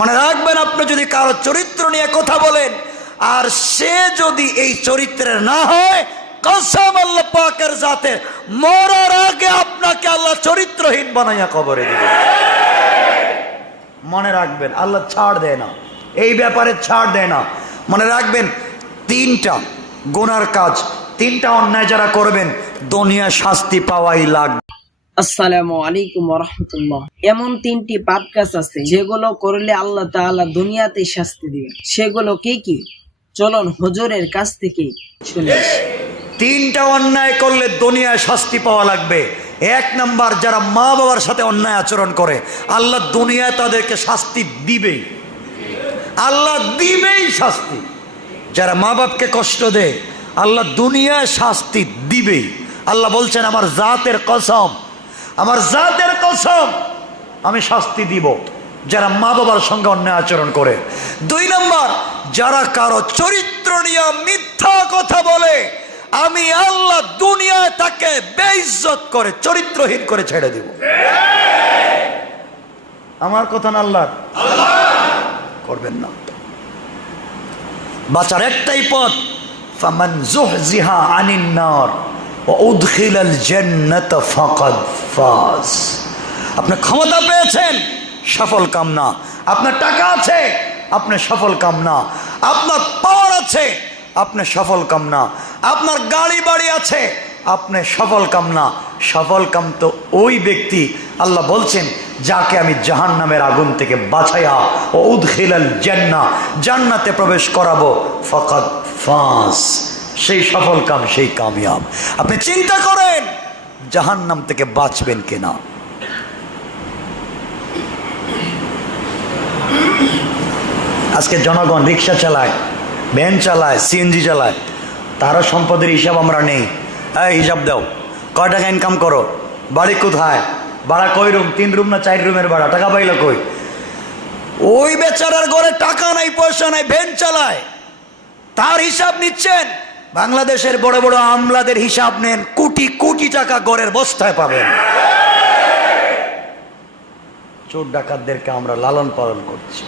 মনে রাখবেন, আপনি যদি কারো চরিত্র নিয়ে কথা বলেন আর সে যদি এই চরিত্রের না হয়, কসম আল্লাহ পাকের জাতে, মরার আগে আপনাকে আল্লাহ চরিত্রহীন বানাইয়া কবরে দিবে। মনে রাখবেন, আল্লাহ ছাড় দেয় না, এই ব্যাপারে ছাড় দেয় না। মনে রাখবেন, তিনটা গুনার কাজ, তিনটা অন্যায় যারা করবেন দুনিয়া শাস্তি পাওয়াই লাগবে। আসসালামু আলাইকুম ওয়া রাহমাতুল্লাহ। এমন তিনটি পাপ কাজ আছে যেগুলো করলে আল্লাহ তাআলা দুনিয়াতে শাস্তি দিবেন। সেগুলো কি কি? চলুন হুজুরের কাছ থেকে শুনে আসি। তিনটা অন্যায় করলে দুনিয়ায় শাস্তি পাওয়া লাগবে। এক নাম্বার, যারা মা বাবার সাথে অন্যায় আচরণ করে, আল্লাহ দুনিয়ায় তাদেরকে শাস্তি দিবেই, আল্লাহ দিবেই শাস্তি। যারা মা বাপকে কষ্ট দেয়, আল্লাহ দুনিয়ায় শাস্তি দিবেই। আল্লাহ বলছেন, আমার জাতের কসম, আমার জাতের কসম, আমি শাস্তি দিব যারা মা বাবার সঙ্গে অন্যায় আচরণ করে। দুই নম্বর, যারা কারো চরিত্র নিয়ে মিথ্যা কথা বলে, আমি আল্লাহ দুনিয়ায় তাকে বেইজ্জত করে চরিত্রহীন করে ছেড়ে দিব। আমার কথা না আল্লাহর? করবেন না। বাঁচার একটাই পথ, ফামান যুহজিহা আনিন নার ওয়া উদখিলাল জান্নাত ফাকাদ ফাজ। আপনি ক্ষমতা পেয়েছেন, সফল কামনা। আপনার টাকা আছে, আপনি সফল কামনা। আপনার পাওয়ার আছে, আপনি সফল কামনা। আপনার গাড়ি বাড়ি আছে, আপনি সফল কামনা। সফল কাম তো ওই ব্যক্তি, আল্লাহ বলছেন, যাকে আমি জাহান্নামের আগুন থেকে বাঁচাইয়া ও উদখিলাল জান্নাহ, জান্নাতে প্রবেশ করাবো, ফাকাদ ফাজ, সেই সফল কাম, সেই কামিয়াব। আপনি চিন্তা করেন জাহান্নাম থেকে বাঁচবেন কিনা। আজকে জনগণ রিক্সা চালায়, ভ্যান চালায়, সিএনজি চালায়, তারও সম্পদের হিসাব আমরা নেই। এই হিসাব দাও, কয় টাকা ইনকাম করো, বাড়ি কোথায়, ভাড়া কয় রুম, 3 রুম না 4 রুমের ভাড়া, টাকা পাইলো কই? ওই বেচারার ঘরে টাকা নাই, পয়সা নাই, ভ্যান চালায়, তার হিসাব নিচ্ছেন। বাংলাদেশের বড় বড় আমলাদের হিসাব নেন, কোটি কোটি টাকা ঘরের বস্তায় পাবেন। চোর ডাকাতদেরকে আমরা লালন পালন করছি।